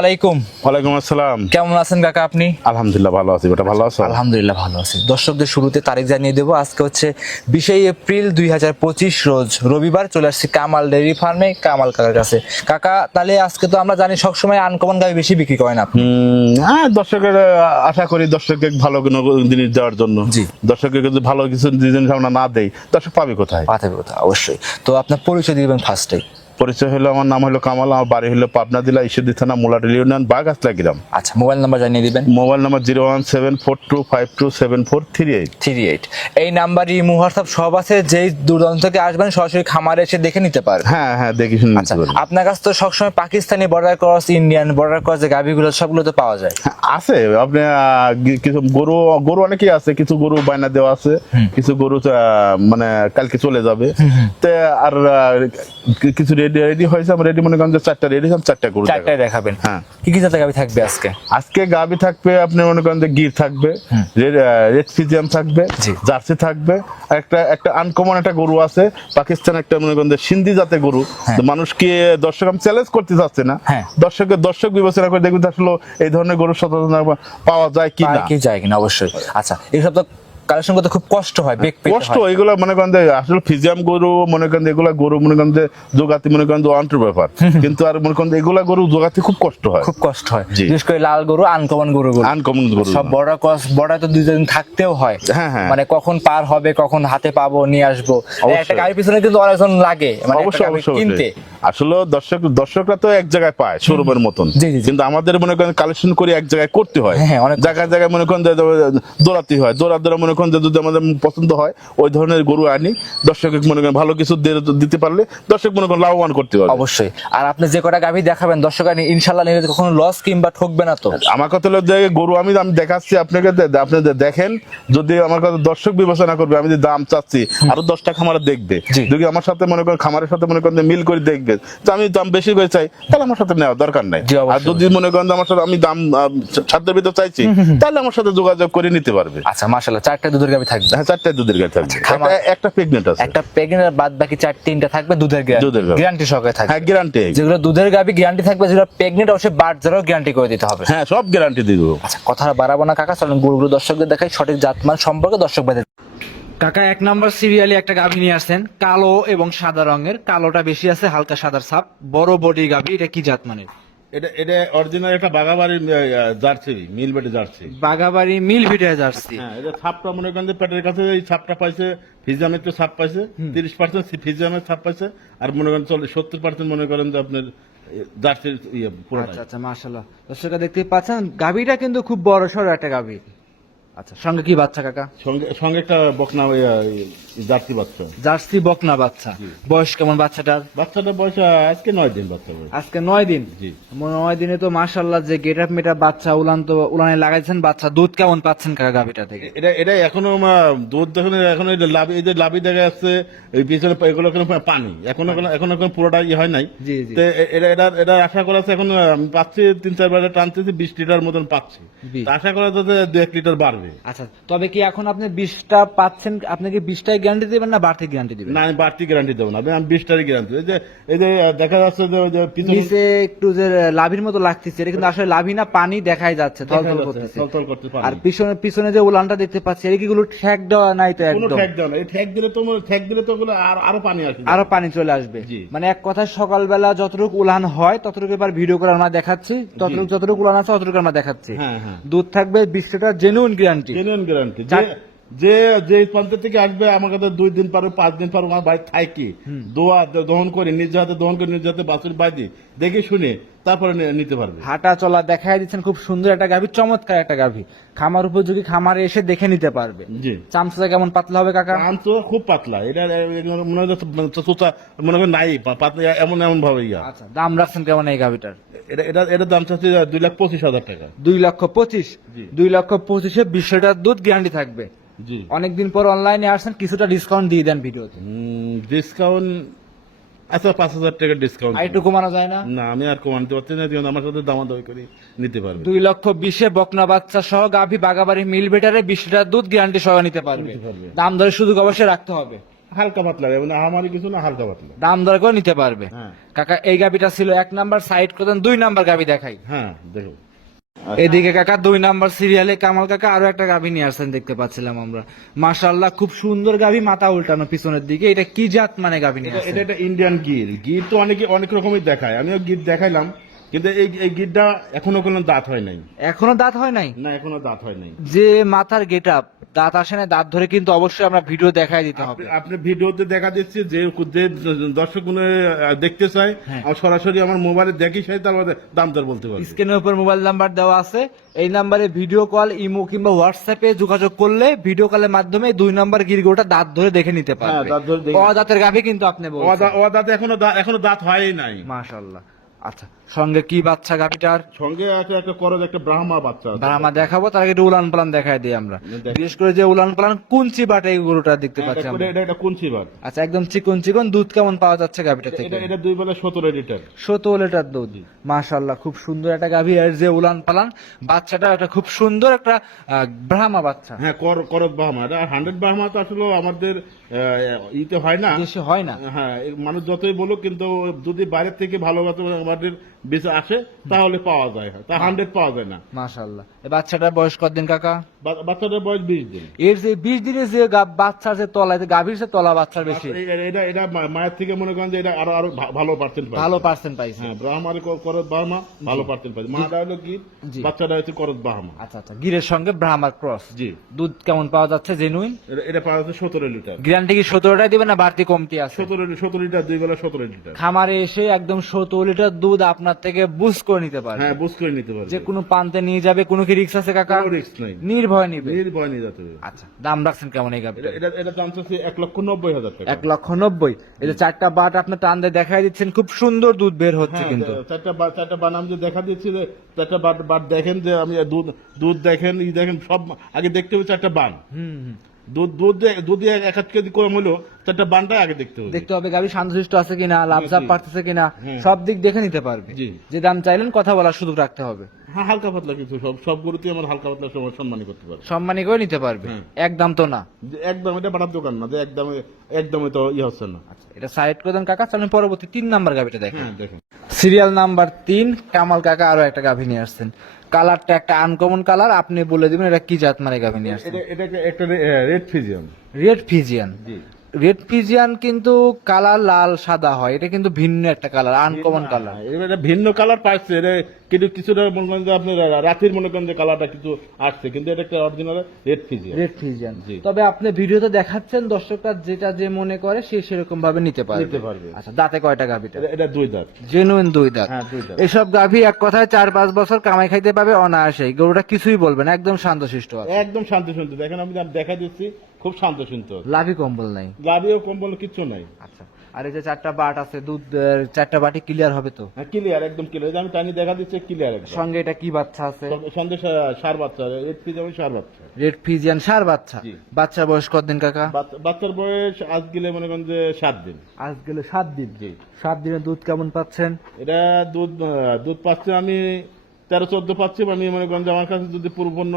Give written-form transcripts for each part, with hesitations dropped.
আলাইকুম। ওয়ালাইকুম আসসালাম। কেমন আছেন কাকা আপনি? আলহামদুলিল্লাহ ভালো আছি। বেটা ভালো আছো? আলহামদুলিল্লাহ ভালো আছি। দর্শকদের শুরুতে তারিখ জানিয়ে দেবো। আজকে হচ্ছে 20 এপ্রিল 2025 রোজ রবিবার। চলে আসছি কামাল ডেইরি ফার্মে কামাল কাকার কাছে। কাকা তাহলে আজকে তো আমরা জানি সবসময় আনকমন গাভী বেশি বিক্রি করেন আপনি। হ্যাঁ, দর্শকের আশা করি দর্শককে ভালো কোনো জিনিস দেওয়ার জন্য। জি। দর্শককে যদি ভালো কিছু জিনিস আমরা না দেই দর্শক পাবে কোথায়? পাঠাবে কোথায়? অবশ্যই। তো আপনার পরিচয় দিবেন ফার্স্টে। পরিচয় হলো, আমার নাম হলো কামাল, আমার বাড়ি হলো পাবনা জেলা ঈশ্বরদী থানা মুলাটি ইউনিয়ন বাগাসলা গ্রাম। আচ্ছা, মোবাইল নাম্বার জানিয়ে দিবেন। Mobile number 01742527438। 38 এই নাম্বারই হোয়াটসঅ্যাপ সব আছে। যেই দূরদূরান্ত থেকে আসবেন সরাসরি খামারে এসে দেখে নিতে পারবেন। হ্যাঁ দেখি শুনে আচ্ছা, আপনার কাছে তো সবসময় Pakistani border cross, Indian border cross যে গাভীগুলো সবগুলো তো পাওয়া যায়। আছে। আপনি কিছু গরু অনেকেই আছে, কিছু গরু বায়না দেওয়া আছে, কিছু গরু মানে কালকে চলে যাবে। তে আর কিছু রেডি হয়েছে, আমরা রেডি মনে করেন যে 4টা রেডি, 4টা গরু চারটায় দেখাবেন। হ্যাঁ। কি কি জাতের গাভী থাকবে আজকে? আজকে গাভী থাকবে আপনি মনে করেন যে গির থাকবে, রেড ফিজিয়াম থাকবে, জি। জার্সি থাকবে, একটা আনকমন একটা গরু আছে পাকিস্তান, একটা মনে করেন যে সিন্ধি জাতের গরু। হ্যাঁ। তো মানুষকে দর্শক আমি চ্যালেঞ্জ করতে চাচ্ছে না, হ্যাঁ। দর্শক বিবেচনা করে দেখবেন আসলে এই ধরনের গরু সচেতন পাওয়া যায় কিনা। কি যায় কিনা অবশ্যই। আচ্ছা, এইসব তো কালেকশন করতে খুব কষ্ট হয়, বেগ পেতে কষ্ট হয়। এগুলো মনে করেন যে আসলে ফিজিয়াম গরু মনে করেন এগুলা গরু মনে করেন যে জোগাতে মনে করেন যে অন্ত্র ব্যাপার, কিন্তু আর মনে করেন এগুলা গরু জোগাতে খুব কষ্ট হয়। খুব কষ্ট হয়, জি। বিশেষ করে লাল গরু, আনকমন গরু। আনকমন গরু সব বর্ডার ক্রস, বর্ডার তো 2 দিন থাকতেও হয়। হ্যাঁ। মানে কখন পার হবে, কখন হাতে পাবো, নিয়ে আসবো। অবশ্যই। একটা গাড়ির পিছনে কিন্তু অনেকজন লাগে, মানে একটা গাভী অবশ্যই কিনতে। আসলে দর্শকরা তো এক জায়গায় পায় শোরুমের মতন, জি। কিন্তু আমাদের মনে করেন কালেকশন করে এক জায়গায় করতে হয়। হ্যাঁ, অনেক জায়গায় মনে করেন যে দৌড়াতে হয়, দৌড়া মনে করেন যে যদি আমাদের পছন্দ হয় ওই ধরনের গরু আনি, দর্শক মনে করেন ভালো কিছু দিতে পারলে দর্শক মনে করেন লাভবান করতে পারবে। অবশ্যই। আর আপনি যে কটা গাভী দেখাবেন দর্শক ইনশাল্লাহ নিলে কখনো লস কিংবা ঠকবে না তো? আমার কথা হলো যে গরু আমি দেখাচ্ছি আপনাকে, আপনি দেখেন, যদি আমার কথা দর্শক বিবেচনা করবে, আমি যদি দাম চাচ্ছি আরো 10টা খামার দেখবে, জি। যদি আমার সাথে মনে করেন খামারের সাথে মনে করেন মিল করে দেখবে যে আমি দাম বেশি করে চাই, তাহলে আমার সাথে নেওয়ার দরকার নাই। জি, অবশ্যই। আর যদি মনে করেন আমার সাথে আমি দাম সাধ্যের ভিতর চাইছি, তাহলে আমার সাথে যোগাযোগ করে নিতে পারবে। আচ্ছা, মাশাআল্লাহ 4টা দুধের গাভী থাকবে। হ্যাঁ, 4টা দুধের গাড়ি থাকবে, খামার- একটা প্রেগনেন্ট আছে, একটা প্রেগনেন্ট, বাদ বাকি 3টা থাকবে দুধের গাভী। গ্যারান্টি সহকারে থাকবে। হ্যাঁ, গ্যারান্টি। যেগুলো দুধের গাভী গ্যারান্টি থাকবে, যেগুলো প্রেগনেন্ট অবশ্যই বাচ্চারও গ্যারান্টি করে দিতে হবে। হ্যাঁ, সব গ্যারান্টি দিব। আচ্ছা, কথা বাড়াবো না কাকা, চলুন গরুগুলো দর্শকদের দেখাই, সঠিক জাতমান সম্পর্কে দর্শক ভাইদের। কাকা 1 নম্বর সিরিয়ালি একটা গাভী নিয়ে আসছেন, কালো এবং সাদা রঙের। কালোটা বেশি আছে, হালকা সাদার ছাপ, বড় বডি গাভী। এটা কি জাত মানের? এটা অরিজিনাল একটা বাগাবাড়ির জার্সি, মিলবেটে জার্সি। বাগাবাড়ি মিল ভিটে জার্সি। হ্যাঁ, এটা ছাপটা মনে করেন যে পেটের কাছে এই ছাপটা পাইছে, ফিজিয়ামের তো ছাপ পাইছে 30% ফিজিয়ামের ছাপ পাইছে, আর মনে করেন 70% মনে করেন যে আপনার জার্সির পুরোটা। আচ্ছা, মাশাআল্লাহ। দর্শকরা দেখতেই পাচ্ছেন গাভীটা কিন্তু খুব বড় সড় একটা গাভী। আচ্ছা, সঙ্গে কি বাচ্চা কাকা? সঙ্গে একটা বকনা জার্সি বাচ্চা, জার্সি বকনা বাচ্চা। বয়স কেমন বাচ্চাটার? বাচ্চাটা বয়স আজকে 9 দিন বাচ্চা বয়স। আজকে 9 দিন। জি। 9 দিনে তো মাশাআল্লাহ যে গেটআপ মেটা বাচ্চা, উলানে লাগাইছেন বাচ্চা। দুধ কেমন পাচ্ছেন কাকা গাভীটা থেকে? এটা এখনো দুধ দেখুন, এখনো এই যে লাভি দেখা যাচ্ছে, এই পিছনে এগুলো কোনো পানি এখনো পুরোটা হয় নাই। জি। তো এটা আশা করা আছে, এখন আমি পাচ্ছি 3-4 বার টানতেছি, 20 লিটার মতন পাচ্ছি। তো আশা করা যাচ্ছে 2-1 লিটার বাড়বে। আচ্ছা, তবে কি এখন আপনি 20টা পাচ্ছেন, আপনি কি 20টাই গ্যারান্টি দিবেন না বাড়তি গ্যারান্টি দিবেন? না, আমি বাড়তি গ্যারান্টি দেবো না, আমি 20টারই গ্যারান্টি। এই যে দেখা যাচ্ছে যে পিছনে নিচে একটু যে লাভির মতো লাগতেছে, এটা কিন্তু আসলে লাভি না, পানি দেখাই যাচ্ছে, থলথল করতেছে। করতে পারে। আর পিছনে যে উলানটা দেখতে পাচ্ছি, এটা কি গুলো ঠ্যাক দেওয়া নাই তো? কোনো একদম ঠ্যাক দেওয়া না, এই ঠ্যাক দিলে তো ওগুলো আরো পানি আসবে, আরো পানি চলে আসবে। জি। মানে এক কথায় সকালবেলা যতটুকু উলান হয় ততটুকু এবার ভিডিও করে আমরা দেখাচ্ছি, যতটুকু উলান আছে ততটুকু আমরা দেখাচ্ছি। হ্যাঁ। দুধ থাকবে 20 লিটার, জেনুইন গ্যারান্টি। গ্যারান্টি। যে প্রান্ত থেকে আসবে আমার কাছে 2 দিন পারো 5 দিন পারো আমার বাড়ি থাকি দহন করে নিজ হাতে বাছুর বাজি দেখে শুনে তারপরে নিতে পারবে। হাঁটা চলা দেখাই দিচ্ছেন, খুব সুন্দর একটা গাভী, চমৎকার একটা গাভী। খামার উপযোগী, খামারে এসে দেখে নিতে পারবে। জি। চামচা কেমন পাতলা হবে কাকা? তো খুব পাতলা, এটা মনে হয় মনে করেন নাই পাতলা, এমন ভাবে আচ্ছা, দাম রাখছেন কেমন এই গাভীটার? এটা দাম চাচ্ছি 2,25,000 টাকা। 2,25,000। জি। 2,25,000-এ 20 লিটার দুধ গ্যারান্টি থাকবে। জি। অনেকদিন পর অনলাইনে আসছেন, কিছুটা ডিসকাউন্ট দিয়ে দেন ভিডিওতে। ডিসকাউন্ট আচ্ছা 5,000 টাকা ডিসকাউন্ট। আর একটু কমানো যায় না? না, আমি আর কমাতে পারছি না, যেমন আমার সাথে দামাদামি করে নিতে পারবে। 2,20,000-এ বকনা বাচ্চা সহ গাভী বাগাবাড়ি মিল বেটারে 20 লিটার দুধ গ্যারান্টি সহ নিতে পারবে। দাম দরে সুযোগ অবশ্যই রাখতে হবে। হালকা পাতলা, মানে আমারই কিছু না, হালকা পাতলা। দাম দর করে নিতে পারবে। হ্যাঁ। কাকা এই গাবিটা ছিল 1 নাম্বার, সাইড করতেন 2 নাম্বার গাবি দেখাই। হ্যাঁ দেখো, এদিকে কাকা 2 নাম্বার সিরিয়ালে কামাল কাকা আরো একটা গাভী নিয়ে আসছেন দেখতে পাচ্ছিলাম আমরা। মাশাআল্লাহ খুব সুন্দর গাভী, মাথা উল্টানো পিছনের দিকে। এটা কি জাত মানে গাভী নিয়ে এটা আসছেন? এটা একটা ইন্ডিয়ান গির। গির তো অনেক রকমের দেখায়, আমিও গির দেখাইলাম, কিন্তু এই গিরটা এখনো কোনো দাঁত হয় নাই। এখনো দাঁত হয় নাই? না, এখনো দাঁত হয় নাই। যে মাথার গেটআপ, দাঁত আসে না, দাঁত ধরে কিন্তু অবশ্যই আমরা ভিডিও দেখাই দিতে হবে। আপনি ভিডিওতে দেখা দিচ্ছি, যে দর্শক দেখতে চায়, হ্যাঁ। আর সরাসরি আমার মোবাইলে দেখি, সেই তার দাম দর বলতে পারবে। স্ক্রিনের উপর মোবাইল নাম্বার দেওয়া আছে, এই নাম্বারে ভিডিও কল, ইমো কিংবা হোয়াটসঅ্যাপে যোগাযোগ করলে ভিডিও কলের মাধ্যমে 2 নাম্বার গিরগোটা দাঁত ধরে দেখে নিতে পারবে। হ্যাঁ, দাঁত ধরে দেখে- অদাঁতের গাভী কিন্তু আপনি বলছেন। ও দাঁত এখনো দাঁত হয়ই নাই। মাশাআল্লাহ। আচ্ছা, সঙ্গে কি বাচ্চা গাভীটার? সঙ্গে একটা করজ, একটা ব্রাহ্মা বাচ্চা আছে। আমরা দেখাবো, তার আগে একটু উলান পালান দেখাই দিই আমরা। দেখ। বিশেষ করে যে উলান পালান কুঞ্চি বাটা এই গরুটা দেখতে পাচ্ছি আমরা। এটা একটা কুঞ্চি বার। আচ্ছা, একদম চিকন চিকন। দুধ কেমন পাওয়া যাচ্ছে গাভীটা থেকে? এটা 2 বেলা 17 লিটার। 17 লিটার দুধ। মাশাআল্লাহ, খুব সুন্দর একটা গাভী। এর যে উলান পালান, বাচ্চাটা একটা খুব সুন্দর একটা ব্রাহ্মা বাচ্চা। হ্যাঁ, করজ ব্রাহ্মা। এটা 100 ব্রাহ্মা তো আসলে আমাদের ইতে হয় না, দেশে হয় না। হ্যাঁ, মানুষ যতই বলুক, কিন্তু যদি বাইরের থেকে ভালো আমাদের বেঁচে আসে তাহলে পাওয়া যায়, তা 100 পাওয়া যায় না। মাশাআল্লাহ। এই বাচ্চাটার বয়স কতদিন কাকা? বাচ্চাটার বয়স 20 দিন। এর যে 20 দিনের যে বাচ্চার যে তলা, গাভীর যে তলা বাচ্চার বেশি, এটা মায়ের থেকে মনে করেন যে এটা আরো ভালো পার্সেন্ট পায়। ভালো পার্সেন্ট পাইছে। হ্যাঁ, ব্রাহ্মার করজ ব্রাহ্মা ভালো পার্সেন্ট পায়। মাটা হলো কি, জি। বাচ্চাটা হচ্ছে করজ ব্রাহ্মা। আচ্ছা আচ্ছা, গিরের সঙ্গে ব্রাহ্মার ক্রস। জি। দুধ কেমন পাওয়া যাচ্ছে জেনুইন? এটা পাওয়া যাচ্ছে 17 লিটার। গ্যারান্টি কি 17টাই দিবেন না বাড়তি কমতি আছে? 17 লিটার, 2 বেলা 17 লিটার। খামারে এসে একদম 17 লিটার দুধ আপনার থেকে বুঝ করে নিতে পারবে। হ্যাঁ, বুঝ করে নিতে পারবে। যে কোনো পান্তে নিয়ে যাবে, কোনো কি রিক্স আছে কাকা? কোনো রিস্ক নেই, নির্ভয় নিবে। নির্ভয় নিয়ে যেতে হবে। আচ্ছা, দাম রাখছেন কেমন এই গাভীটা? এটা দাম চাচ্ছে 1,90,000 টাকা। 1,90,000। এই যে 4টা বাট আপনি টান দিয়ে দেখাই দিচ্ছেন, খুব সুন্দর দুধ বের হচ্ছে হ্যাঁ, কিন্তু। চারটা বানাম যে দেখা দিচ্ছি, যে 4টা বাট দেখেন, যে আমি দুধ দেখেন, দেখেন, সব আগে দেখতে হবে 4টা বান। হুম। দুধ 1 কেজি কম হলো, 4টা বানটা আগে দেখতে হবে। দেখতে হবে গাভী শান্তশিষ্ট আছে কিনা, লাভজাব জি। পারতেছে কিনা, হ্যাঁ। সব দিক দেখে নিতে পারবে। জি। যে দাম চাইলেন কথা বলার সুযোগ রাখতে হবে। হ্যাঁ, হালকা পাতলা কিছু, সব গরুতে আমার হালকা পাতলা সম্মানই করতে পারে। সম্মানী করে নিতে পারবে। হ্যাঁ। একদম তো না। যে একদম এটা বাটার দোকান না, যে একদমই তো হচ্ছে না। আচ্ছা, এটা সাইড করে দেন কাকা। চলেন পরবর্তী 3 নাম্বার গাভীটা দেখেন। হ্যাঁ, দেখেন। সিরিয়াল নাম্বার 3 কামাল কাকা আরো একটা গাভী নিয়ে আসছেন। কালারটা একটা আনকমন কালার, আপনি বলে দিবেন এটা কি জাত মানে গাভী নিয়ে আসছেন? এটা একটা রেড ফিজিয়াম। রেড ফিজিয়ান। জি। রেড ফিজিয়ান কিন্তু কালার লাল সাদা হয়, এটা কিন্তু ভিন্ন একটা কালার, আনকমন কালার। এটা ভিন্ন কালার পাচ্ছে, এটা কিন্তু কিছুটা মনে করেন যে আপনার রাতের মনে করেন যে কালারটা কিছু আসছে, কিন্তু এটা একটা অরিজিনাল রেড ফিজিয়াম। রেড ফিজিয়ান। জি। তবে আপনি ভিডিওতে দেখাচ্ছেন, দর্শকরা যেটা যে মনে করে সে সেরকম ভাবে নিতে পারবে। আচ্ছা, দাঁতে কয়টা গাভীটা? এটা 2 দাঁত। জেনুইন 2 দাঁত। হ্যাঁ, 2 দাঁত। এসব গাভী এক কথায় 4-5 বছর কামাই খাইতে পাবে অনায়াসেই। গরুটা কিছুই বলবে না, একদম শান্তশিষ্ট আছে। একদম শান্ত শুনতে, দেখেন আমি দেখা দিচ্ছি, খুব শান্ত শুনতে। লাভি কম্বল নাই। লাভিও কম্বল কিচ্ছু নাই। আচ্ছা, আর এই যে 4টা বাট আছে, দুধ 4টা বাটি ক্লিয়ার হবে তো? হ্যাঁ, ক্লিয়ার, একদম ক্লিয়ার। আমি টানি দেখা দিচ্ছি, ক্লিয়ার একদম। সঙ্গে এটা কি বাচ্চা আছে? সন্দেশ সার বাচ্চা, রেড ফিজিয়াম সার বাচ্চা। রেড ফিজিয়ান সার বাচ্চা। জি। বাচ্চার বয়স কতদিন কাকা? বাচ্চার বয়স আজ গেলে মনে করেন যে 7 দিন। আজ গেলে 7 দিন। জি। 7 দিনের দুধ কেমন পাচ্ছেন? এটা দুধ পাচ্ছে আমি 13-14 পাচ্ছি। আমি মনে করেন যে আমার কাছে যদি পূর্বপন্ন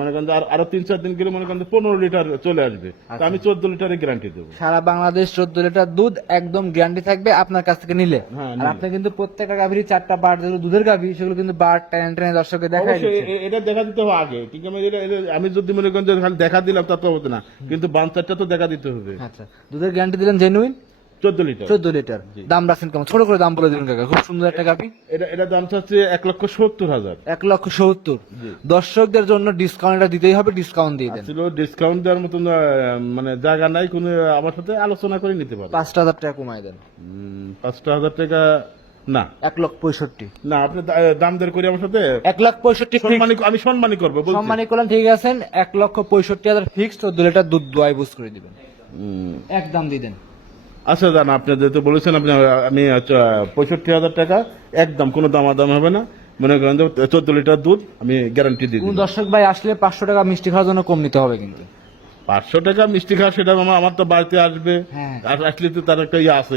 মনে করেন যে আরো 3-4 দিন গেলে মনে করেন যে 15 লিটার চলে আসবে, তা আমি 14 লিটারের গ্যারান্টি দেবো। সারা বাংলাদেশ 14 লিটার দুধ একদম গ্যারান্টি থাকবে আপনার কাছ থেকে নিলে। হ্যাঁ, আর নিলে। আপনি কিন্তু প্রত্যেকটা গাভীরই 4টা বাট, যেগুলো দুধের গাভী, সেগুলো কিন্তু বাট টেনে টেনে দর্শককে দেখাই অবশ্যই দিচ্ছে। এটা দেখা দিতে হবে আগে, ঠিক আছে? আমি যদি মনে করেন যে খালি দেখা দিলাম তা তো হতো না, কিন্তু বাচ্চাটা তো দেখা দিতে হবে। আচ্ছা, দুধের গ্যারান্টি দিলেন জেনুইন 14 লিটার। 14 লিটার। দাম রাখছেন কেমন? ছোট করে দাম বলে দিবেন কাকা, খুব সুন্দর একটা গাভী। এটা দাম চাচ্ছে 1,70,000। 1,70,000। জি। দর্শকদের জন্য ডিসকাউন্টটা দিতেই হবে, ডিসকাউন্ট দিয়ে দেন। আসলে ডিসকাউন্ট দেওয়ার মতন মানে জায়গা নাই, কোনো আমার সাথে আলোচনা করে নিতে পারবে। 5,000 টাকা কমাই দেন। 5,000 টাকা না, 1,65,000। না, আপনি দাম দর করে আমার সাথে 1,65,000 আমি সম্মানী করবো বলছি। সম্মানী করলেন, ঠিক আছেন। 1,65,000 ফিক্সড, 14 লিটার দুধ দোয়াই বুঝ করে দিবেন। একদম দিয়ে দেন। আচ্ছা জান, আপনি যেহেতু বলেছেন, আমি 65,000 টাকা একদম, কোনো দামাদাম হবে না। মনে করেন যে 14 লিটার দুধ আমি গ্যারান্টি দিই। কোন দর্শক ভাই আসলে 500 টাকা মিষ্টি খাওয়ার জন্য কম নিতে হবে কিন্তু। 500 টাকা মিষ্টি খাওয়া, সেটা আমার তো বাড়িতে আসবে, হ্যাঁ। আর আসলে তো তার একটা ইয়ে আছে,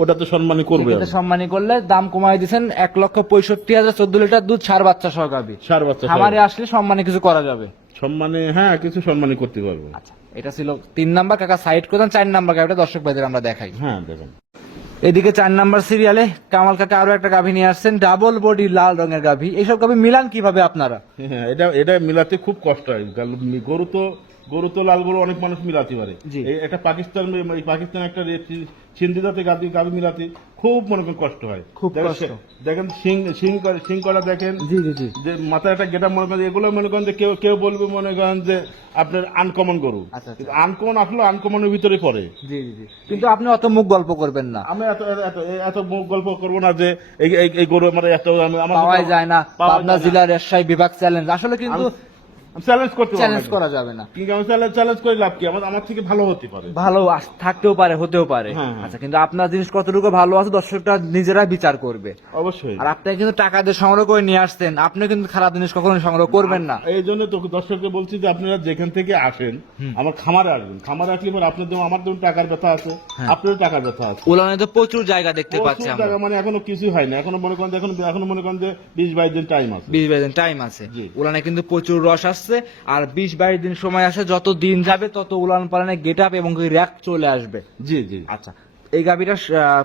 ওটা তো সম্মানী করবে। সেক্ষেত্রে সম্মানী করলে দাম কমাই দিচ্ছেন। 1,65,000 14 লিটার দুধ, 4 বাচ্চা সহ গাভী। সার বাচ্চা খামারে আসলে সম্মানী কিছু করা যাবে। সম্মানে, হ্যাঁ, কিছু সম্মানী করতে পারবো। আচ্ছা, এটা ছিল 3 নাম্বার। কাকা সাইড করে দেন, 4 নাম্বার গাভিটা দর্শক ভাইদের আমরা দেখাই। হ্যাঁ দেখেন। এদিকে 4 নাম্বার সিরিয়ালে কামাল কাকা আরো একটা গাভী নিয়ে আসছেন, ডাবল বডি লাল রঙের গাভী। এইসব গাভী মিলান কিভাবে আপনারা? হ্যাঁ, এটা মিলাতে খুব কষ্ট হয়, কারণ গরু তো লাল গরু অনেক মানুষ মিলাতে পারে। জি। একটা পাকিস্তান একটা সিন্ধি জাতের গাভী মিলাতে খুব মনে করেন কষ্ট হয়। খুব দেখেন, কষ্ট। দেখেন সিং করা দেখেন, জি জি জি। যে মাথায় একটা গেটা মনে করেন, এগুলো মনে করেন যে কেউ কেউ বলবে মনে করেন যে আপনার আনকমন গরু। আচ্ছা, আচ্ছা। আনকমন আসলে আনকমনের ভিতরে পড়ে। জি জি জি। কিন্তু আপনি অত মুখ গল্প করবেন না, আমি এত গল্প করবো না যে এই গরু আমার এত আমার পাওয়াই যায় না। পাওয়া পাবনা যায় না। জেলার রাজশাহী বিভাগ চ্যালেঞ্জ আসলে কিন্তু চ্যালেঞ্জ করতে পারবো চ্যালেঞ্জ না। করা যাবে না। কিন্তু আমি চ্যালেঞ্জ করে লাভ কি, আমার থেকে ভালো হতে পারে। ভালো থাকতেও পারে, হতেও পারে। হ্যাঁ, হ্যাঁ। আচ্ছা, কিন্তু আপনার জিনিস কতটুকু ভালো আছে দর্শকরা নিজেরা বিচার করবে। অবশ্যই। আর আপনি কিন্তু টাকা দিয়ে সংগ্রহ করে নিয়ে আসছেন, আপনি কিন্তু খারাপ জিনিস কখনো সংগ্রহ করবেন না। এই জন্য তো দর্শককে বলছি যে আপনারা যেখান থেকে আসেন আমার খামারে আসবেন। খামারে আসলে পরে আপনার যেমন আমার যেমন টাকার ব্যথা আছে, আপনারও টাকার ব্যথা আছে। উলানে তো প্রচুর জায়গা দেখতে পাচ্ছি প্রচুর আমরা। জায়গা, মানে এখনো কিছুই হয় না। এখনো মনে করেন এখনো মনে করেন যে 20-22 দিন টাইম আছে। 20-22 দিন টাইম আছে। জি। উলানে কিন্তু প্রচুর রস আসছে, আর 20-22 দিন সময় আসে। যত দিন যাবে তত উলান পালানে গেট আপ এবং র্যাক চলে আসবে। জি জি। আচ্ছা, এই গাভীটা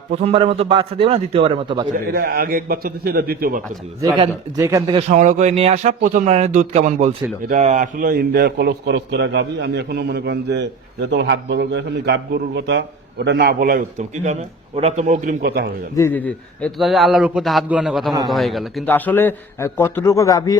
প্রথমবারের মতো বাচ্চা দেবে না দ্বিতীয়বারের মতো বাচ্চা দেবে? এটা আগে এক বাচ্চা দিচ্ছে, এটা দ্বিতীয় বাচ্চা আচ্ছা, দিচ্ছে। যেখান থেকে সংগ্রহ করে নিয়ে আসা প্রথম রানের দুধ কেমন বলছিল? এটা আসলে ইন্ডিয়া করস করা গাবি। আমি এখনো মনে করেন যে যেহেতু হাত বদল গেছে, আমি গাব গরুর কথা ওটা না বলাই উত্তম। কি কারণে? ওটা তো অগ্রিম কথা হয়ে গেল। জি জি জি। এই তো তাহলে আল্লাহর উপর হাত গোলানোর কথা মতো হয়ে গেল। কিন্তু আসলে কতটুকু গাভী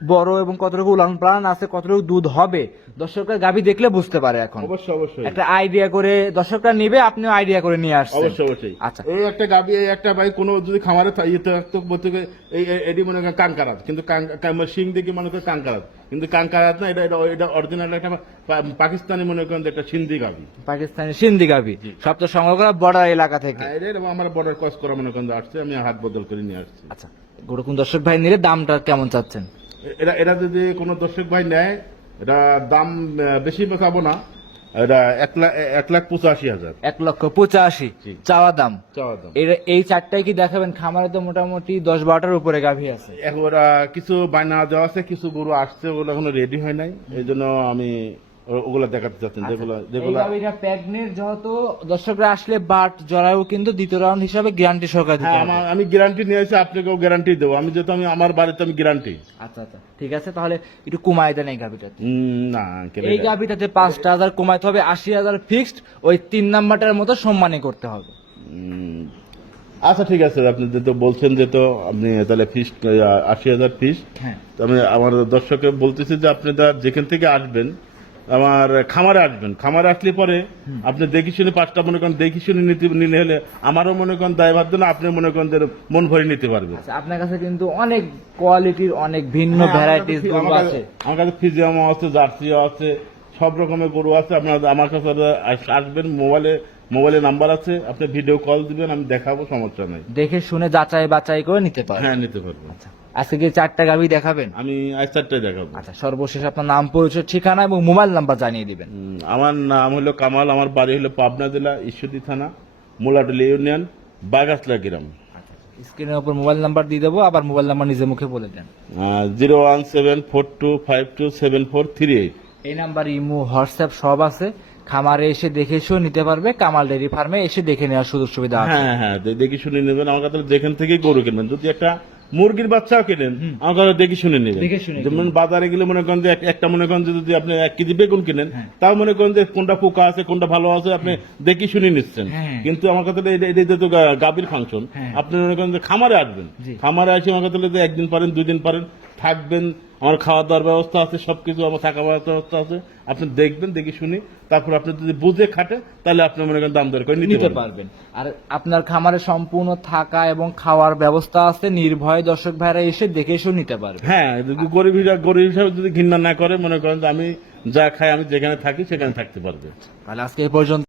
বড় এবং কতটুকু উলান প্রাণ আছে, কতটুকু দুধ হবে দর্শকরা গাভী দেখলে বুঝতে পারে। এখন অবশ্যই একটা আইডিয়া করে দর্শকরা নিবে, আপনিও আইডিয়া করে নিয়ে আসছেন। অবশ্যই। আচ্ছা, এই একটা গাবি, এই একটা ভাই কোনো যদি খামারে ইয়েতে থাকতো বলতে গেলে এটি মনে করেন কাঙ্কারাত, কিন্তু সিং দেখে মনে করেন কাঙ্কারাত, কিন্তু কাঙ্কারাত না, এটা অরিজিনাল একটা পাকিস্তানি মনে করেন একটা সিন্ধি গাবি। পাকিস্তানি সিন্ধি গাভী, সব তো সংগ্রহ করা বর্ডার এলাকা থেকে। এটা আমার বর্ডার ক্রস করা মনে করেন আসছে, আমি হাত বদল করে নিয়ে আসছি। আচ্ছা, গরু কোন দর্শক ভাই নিলে দামটা কেমন চাচ্ছেন? এটা যদি কোনো দর্শক ভাই নেয়, এটা দাম বেশি চাবো না, এটা 1,85,000। 1,85,000 জি। চাওয়া দাম। চাওয়া দাম। এই চারটাই কি দেখাবেন? খামারে তো মোটামুটি 10-12টার উপরে গাভী আছে। এখন ওরা কিছু বায়না দেওয়া আছে, কিছু গরু আসছে, ওগুলো এখনো রেডি হয় নাই। এই জন্য আমি ওগুলা দেখাতে চাচ্ছেন, যেগুলো প্রেগনেন্ট, যেহেতু দর্শকরা আসলে বাট জরায়ু কিন্তু দ্বিতীয় রাউন্ড হিসাবে গ্যারান্টি সহকারে দিতে হ্যাঁ, হবে। আমি গ্যারান্টি নিয়ে এসে আপনাকেও গ্যারান্টি দেবো। আমি যেহেতু আমার বাড়িতে আমি গ্যারান্টি। আচ্ছা আচ্ছা, ঠিক আছে, তাহলে একটু কমাই দেন এই গাভিটাতে। না uncle, এই এটা- গাভিটাতে 5,000 কমাইতে হবে, 80,000 ফিক্সড। ওই 3 নাম্বারটার মতো সম্মানই করতে হবে। উম, আচ্ছা ঠিক আছে, আপনি যেহেতু বলছেন যে তো আপনি তাহলে ফিস 80,000 ফিস। হ্যাঁ, আমি আমার দর্শককে বলতেছি যে আপনি যেখান থেকে আসবেন আমার খামারে আসবেন। খামারে আসলে পরে আপনি দেখি শুনে 5টা মনে করেন দেখি শুনে নিলে হলে আমারও মনে করেন দায় বাধ্য না, আপনি মনে করেন যে মন ভরে নিতে পারবেন। আচ্ছা, আপনার কাছে কিন্তু অনেক কোয়ালিটির অনেক ভিন্ন হ্যাঁ, ভ্যারাইটিস গরু আছে। আমার কাছে ফিজিয়ামও আছে, জার্সিও আছে, সব রকমের গরু আছে। আপনার আমার কাছে আসবেন, মোবাইলে নাম্বার আছে, আপনি ভিডিও কল দিবেন, আমি দেখাবো, সমস্যা নাই। দেখে শুনে যাচাই বাছাই করে নিতে পারেন। হ্যাঁ, নিতে পারবো। আজকে কি 4টা গাভি দেখাবেন? আমি আজ 4টায় দেখাবো। আচ্ছা, সর্বশেষ আপনার নাম, পরিচয়, ঠিকানা এবং মোবাইল নাম্বার জানিয়ে দিবেন। আমার নাম হলো কামাল, আমার বাড়ি হলো পাবনা জেলা ঈশ্বরদী থানা, মোলাডলি ইউনিয়ন, বাগাসলা গ্রাম। স্ক্রিনের উপর মোবাইল নাম্বার দিয়ে দেবো, আবার মোবাইল নাম্বার নিজে মুখে বলে দেন। 01742527438। এই নাম্বার ইমো, হোয়াটসঅ্যাপ সব আছে। খামারে এসে দেখে এসেও নিতে পারবে, কামাল ডেয়ারি ফার্মে এসে দেখে নেওয়ার সুযোগ সুবিধা আছে। হ্যাঁ হ্যাঁ, দেখি শুনে নেবেন। আমার কাছে যেখান থেকে গরু কিনবেন, যদি একটা মুরগির বাচ্চাও কিনেন আমার কাছে দেখি শুনে নেবেন। দেখে শুনে যেমন বাজারে গেলে মনে করেন যে একটা মনে করেন যে যদি আপনি 1 কেজি বেগুন কিনেন, তাও মনে করেন যে কোনটা পোকা আছে কোনটা ভালো আছে আপনি দেখি শুনে নিচ্ছেন। হ্যাঁ। কিন্তু আমার কাছে এটা তো গাভীর ফাংশন। আপনি মনে করেন যে খামারে আসবেন, খামারে আসে আমার কাছে যে 1 দিন পারেন 2 দিন পারেন থাকবেন, আমার খাওয়া দাওয়ার ব্যবস্থা আছে, সবকিছু আমার থাকা ব্যবস্থা আছে। আপনি দেখবেন, দেখি শুনি, তারপর আপনি যদি বুঝে খাটে তাহলে আপনি মনে করেন দাম দর করে নিতে পারবেন। পারবেন। আর আপনার খামারে সম্পূর্ণ থাকা এবং খাওয়ার ব্যবস্থা আছে, নির্ভয় দর্শক ভাইরা এসে দেখে এসেও নিতে পারবে। হ্যাঁ, গরিব হিসাবে যদি ঘৃণা না করে মনে করেন যে আমি যা খাই, আমি যেখানে থাকি সেখানে থাকতে পারবে। তাহলে আজকে এই পর্যন্ত।